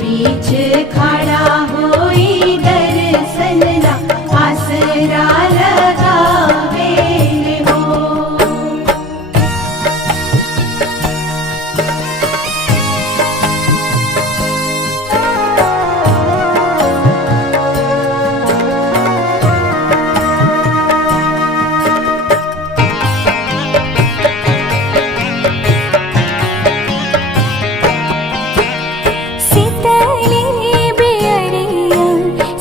बीच खड़ा होई दर्शन ला आसरा लगावे हो।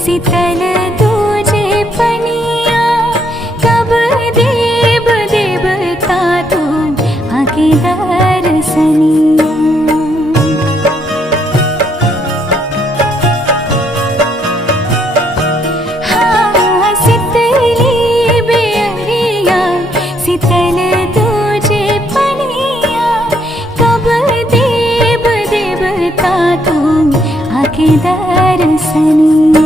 शीतल तुझे पनिया कब देव देवता तुम आके दर्शनिया। हाँ शीतली बेअरिया शीतल तुझे पनिया कब देव देवता तुम आके दर्शनिया।